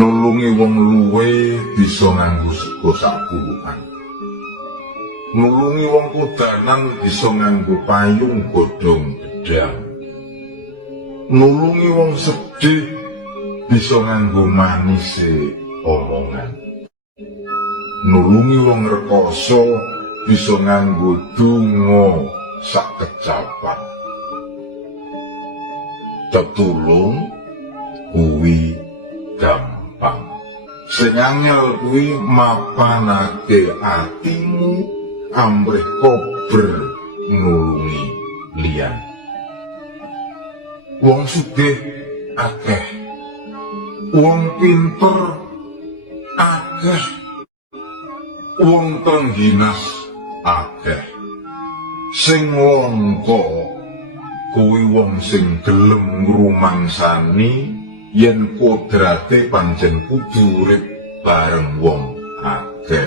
nulungi wong luwe bisa nganggo sega sapuluhan. Nulungi wong kodanan bisa nganggo payung godhong gedhang. Nulungi wong sedih bisa nganggo manise omongan. Nulungi wong rekoso bisa nganggo donga sakecapan. Tetulung kuwi gampang. Sing angel kuwi mapanake atimu ambrih kober nulungi liyan. Wong sugih akeh, wong pinter akeh, wong tengginas akeh. Sing langka kuwi wong sing gelem ngrumangsani yen kodrate pancen kudu urip bareng wong akeh.